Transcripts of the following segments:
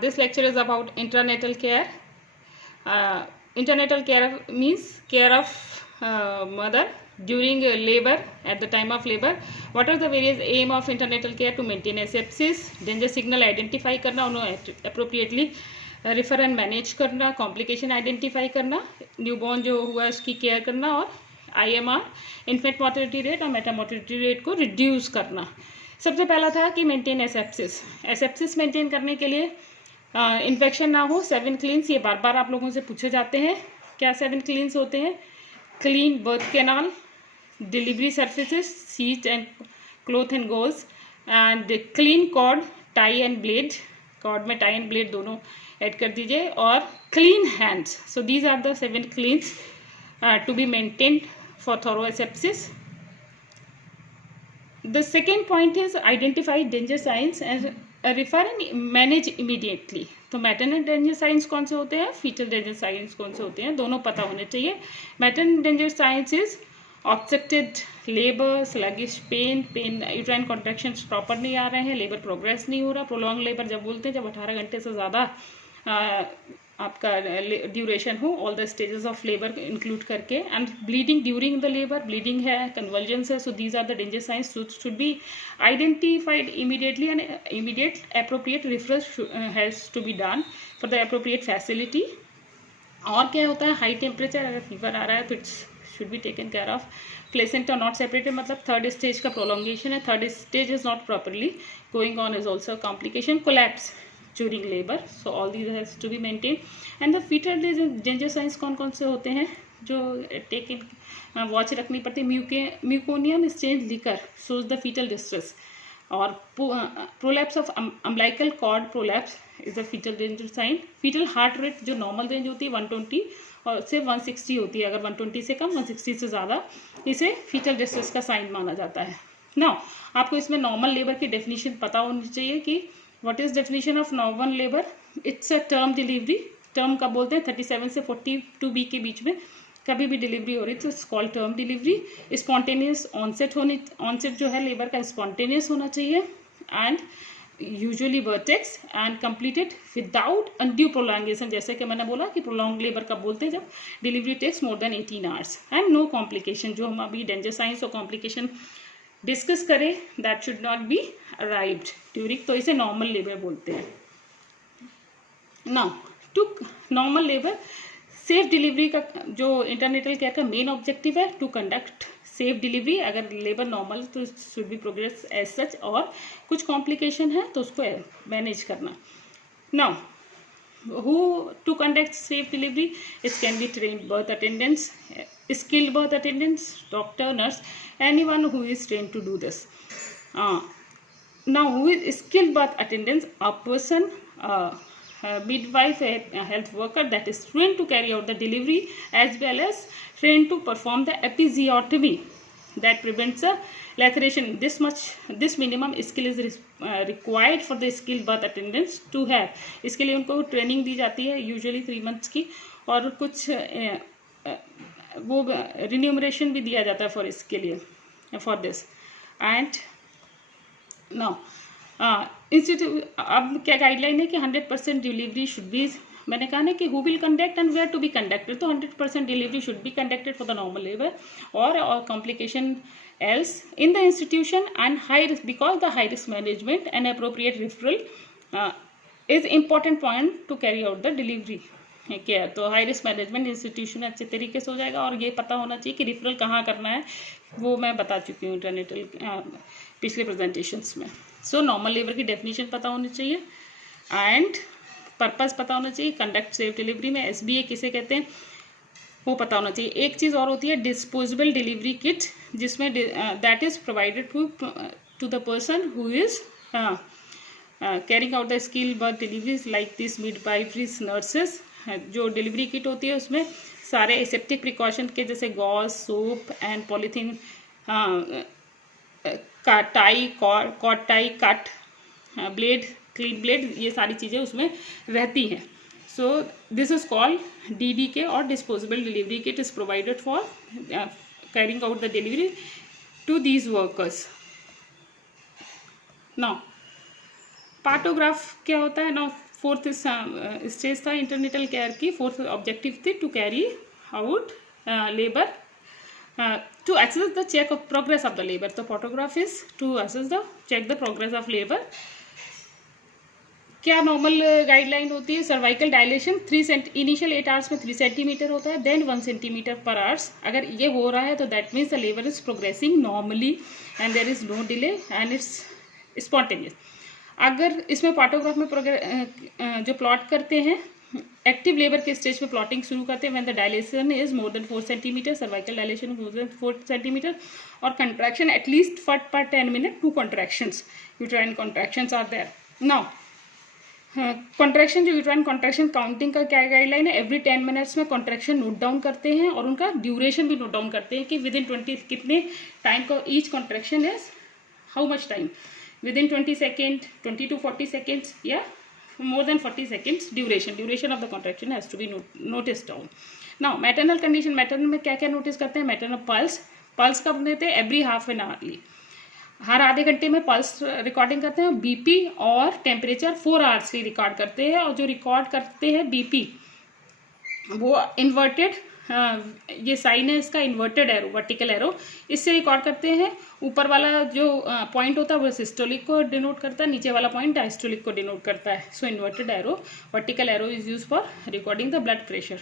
This lecture is about intranatal care. Intranatal care means care of mother during labor, at the time of labor. What are the various aim of intranatal care? To maintain asepsis, danger signal identify करना, उन्हें appropriately refer and manage करना, complication identify करना, newborn जो हुआ उसकी care करना, और IMR infant mortality rate और मेटा मोर्टेलिटी रेट को रिड्यूस करना. सबसे पहला था कि मेंटेन एसेप्सिस. एसेप्सिस मेंटेन करने के लिए इन्फेक्शन ना हो, 7 क्लीन्स, ये बार बार आप लोगों से पूछे जाते हैं. क्या 7 क्लीन्स होते हैं? Clean birth canal, delivery surfaces, seat and cloth and goals, and clean cord, tie and blade, cord में टाई एंड ब्लेड दोनों ऐड कर दीजिए, और clean hands. So these are the 7 cleans to be maintained for thorough asepsis. The second point is identify danger signs and refer and manage immediately. तो maternal danger signs कौन से होते हैं, fetal danger signs कौन से होते हैं, दोनों पता होने चाहिए. maternal danger signs is obstructed labor, sluggish pain, uterine contractions proper नहीं आ रहे हैं, labor progress नहीं हो रहा. prolonged labor जब बोलते हैं, जब 18 घंटे से ज़्यादा आपका ड्यूरेशन हो, all the stages of labour include करके, and bleeding during the labour, bleeding है, कन्वर्जन्स है. So these are the danger signs should be identified immediately, and immediate appropriate referral has to be done for the appropriate facility. और क्या होता है, high temperature, अगर fever आ रहा है तो it's should be taken care of. Placenta not separated, मतलब थर्ड स्टेज का प्रोलॉन्गेशन है, third stage is not properly going on, is also complication. Collapse during labor, so all these has to be maintained. And the fetal danger signs कौन कौन से होते हैं जो take in watch रखनी पड़ती है? Meconium stained liquor shows the fetal distress, और prolapse of umbilical cord prolapse is the fetal danger sign. fetal heart rate जो normal range होती है 120 और से 160 होती है, अगर 120 से कम, 160 से ज़्यादा, इसे fetal distress का साइन माना जाता है. नाउ आपको इसमें नॉर्मल लेबर की डेफिनेशन पता होनी चाहिए कि What is definition of normal labor? It's a term delivery. Term कब बोलते हैं? 37 से 42 के बीच में कभी भी डिलीवरी हो रही तो it's called term delivery. Spontaneous onset जो है लेबर का स्पॉन्टेनियस होना चाहिए, and usually vertex, and completed without undue prolongation. जैसे कि मैंने बोला कि प्रोलॉन्ग लेबर कब बोलते हैं, जब delivery takes more than 18 hours, and no complication. जो हम अभी डेंजर साइंस और कॉम्प्लिकेशन डिस्कस करें, that should not be arrived during, तो इसे नॉर्मल लेबर बोलते हैं. Now to normal labour, safe delivery का जो इंटरनेटल केयर का मेन ऑब्जेक्टिव है, टू कंडक्ट सेफ डिलीवरी. अगर लेबर नॉर्मल तो should be progress as such, और कुछ कॉम्प्लिकेशन है तो उसको मैनेज करना. Now who to conduct safe delivery? It can be trained birth attendants, skilled birth attendants, doctor, nurse, anyone who is trained to do this. Now who is skilled birth attendants? A person, midwife, a health worker that is trained to carry out the delivery, as well as trained to perform the episiotomy that prevents a laceration. This minimum skill is required for the skilled birth attendants to have. इसके लिए उनको training दी जाती है usually 3 months की, और कुछ वो remuneration भी दिया जाता है फॉर इसके लिए, for this. And now institute, अब क्या गाइडलाइन है कि 100% डिलीवरी शुड बी, मैंने कहा ना कि who will conduct and where to be conducted, तो 100% delivery should be conducted for the normal labour, और complication else in the institution, and high risk, because the high risk management and appropriate referral is important point to carry out the delivery care. तो high risk management institution अच्छे तरीके से हो जाएगा, और ये पता होना चाहिए कि रिफरल कहाँ करना है, वो मैं बता चुकी हूँ इंटरनेटल पिछले प्रेजेंटेशंस में. सो नॉर्मल लेबर की डेफिनेशन पता होनी चाहिए, एंड पर्पस पता होना चाहिए. कंडक्ट सेफ डिलीवरी में SBA किसे कहते हैं वो पता होना चाहिए. एक चीज़ और होती है डिस्पोजेबल डिलीवरी किट, जिसमें that is provided to the person who is carrying out the skill birth deliveries like this midwiferies, nurses. जो डिलीवरी किट होती है उसमें सारे एसेप्टिक प्रिकॉशन के, जैसे gauze, soap and polythene, tie, cord tie, cut, blade, clean blade, ये सारी चीज़ें उसमें रहती हैं. So this is called DDK, or disposable delivery kit is provided for carrying out the delivery to these workers. Now partograph क्या होता है? Now fourth stage था इंटरनेटल केयर की, फोर्थ ऑब्जेक्टिव थी to carry out labour to assess the check of progress of the labor. तो photograph is to assess the check the progress of labor. क्या normal guideline होती है? Cervical dilation initial 8 hours में 3 centimetre होता है, then 1 centimetre पर hours. अगर ये हो रहा है तो that means the labour is progressing normally and there is no delay and it's spontaneous. अगर इसमें फोटोग्राफ में जो प्लॉट करते हैं, एक्टिव लेबर के स्टेज पे प्लॉटिंग शुरू करते हैं when the dilation is more than 4 centimetre, cervical dilation more than 4 centimetre, और contraction at least per 10 minute 2 contractions, uterine contractions are there. Now contraction, जो यूट्राइन कॉन्ट्रैक्शन काउंटिंग का क्या गाइडलाइन है? एवरी 10 मिनट्स में कॉन्ट्रैक्शन नोट डाउन करते हैं और उनका ड्यूरेशन भी नोट डाउन करते हैं कि विद इन 20 कितने टाइम का each contraction is, how much time, with in 20 second, 20 to 40 seconds या more than 40 seconds duration of the contraction has to be noticed down. Now maternal condition, maternal में क्या क्या notice करते हैं? maternal pulse कब देते हैं? every half an hourly, हर आधे घंटे में पल्स रिकॉर्डिंग करते हैं. बीपी और टेम्परेचर 4 आवर्स की रिकॉर्ड करते हैं, और जो रिकॉर्ड करते हैं बीपी वो इन्वर्टेड, ये साइन है इसका इन्वर्टेड एरो, वर्टिकल एरो, इससे रिकॉर्ड करते हैं. ऊपर वाला जो पॉइंट होता है वो सिस्टोलिक को डिनोट करता है, नीचे वाला पॉइंट डायस्टोलिक को डिनोट करता है. So inverted arrow, vertical arrow is use for recording the blood pressure,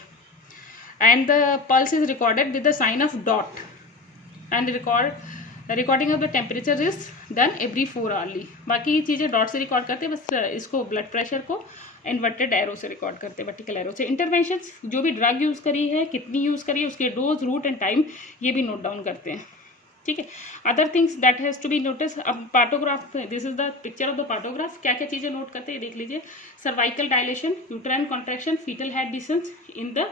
and the pulse is recorded with the sign of dot, and recording of the temperature is done every 4 hourly. बाकी चीज़ें dot से record करते हैं, बस इसको blood pressure को inverted arrow से record करते हैं, वर्टिकल एरो से. इंटरवेंशंस, जो भी ड्रग यूज़ करी है, कितनी यूज़ करी है, उसके डोज, रूट एंड टाइम, ये भी नोट डाउन करते हैं. ठीक है. Other things that has to be notice. अब partograph, this is the picture of the partograph. क्या क्या चीज़ें नोट करते हैं देख लीजिए. Cervical dilation, uterine contraction, fetal head distance in the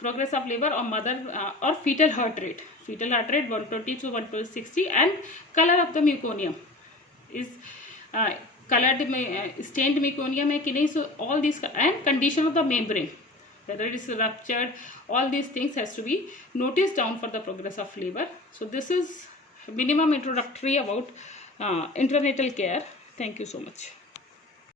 progress of labour, और मदर और fetal heart rate 120 to 160, and colour of the meconium is colored stained meconium है कि नहीं. So all these and condition of the membrane, whether it is ruptured, all these things has to be noticed down for the progress of labor. So this is minimum introductory about intranatal care. Thank you so much.